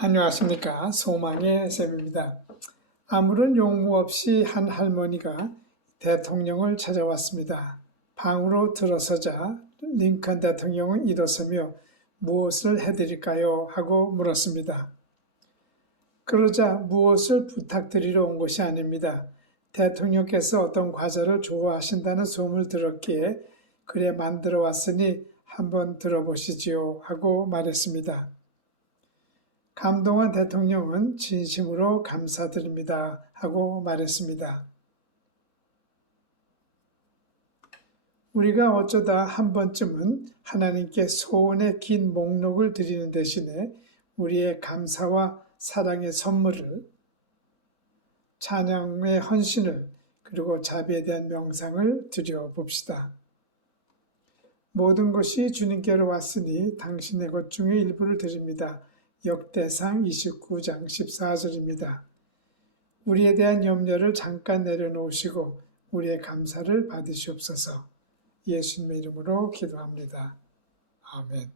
안녕하십니까. 소망의 쌤입니다. 아무런 용무 없이 한 할머니가 대통령을 찾아왔습니다. 방으로 들어서자 링컨 대통령은 일어서며 무엇을 해드릴까요? 하고 물었습니다. 그러자 무엇을 부탁드리러 온 것이 아닙니다. 대통령께서 어떤 과자를 좋아하신다는 소문을 들었기에 그래 만들어 왔으니 한번 들어보시지요 하고 말했습니다. 감동한 대통령은 진심으로 감사드립니다 하고 말했습니다. 우리가 어쩌다 한 번쯤은 하나님께 소원의 긴 목록을 드리는 대신에 우리의 감사와 사랑의 선물을 찬양의 헌신을 그리고 자비에 대한 명상을 드려봅시다. 모든 것이 주님께로 왔으니 당신의 것 중에 일부를 드립니다. 역대상 29장 14절입니다. 우리에 대한 염려를 잠깐 내려놓으시고 우리의 감사를 받으시옵소서 예수님의 이름으로 기도합니다. 아멘.